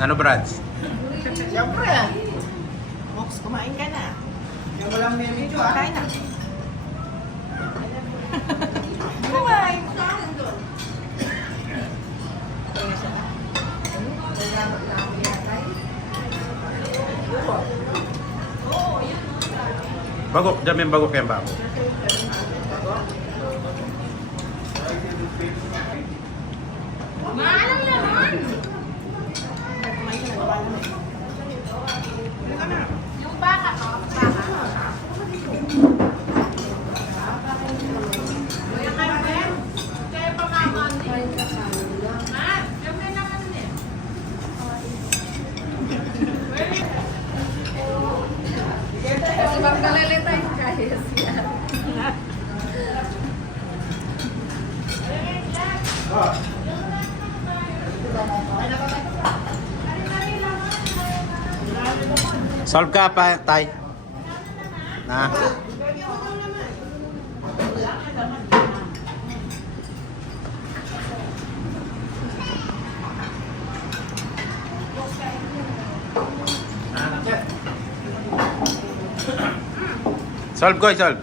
Ano, Brads? Siyempre. Mox, kumain ka na. Yung walang may video ah. Kain na. Kumain. Bagok, dyan yung bagok yan bago. Maalang naman! Yung baka ko, baka. Kuya Carmen, kaya pa kaman din. Ha? Kami naman din. Kasi magkalala tayo guys. Solve ka pa, Tay. Na. Solve ko, solve.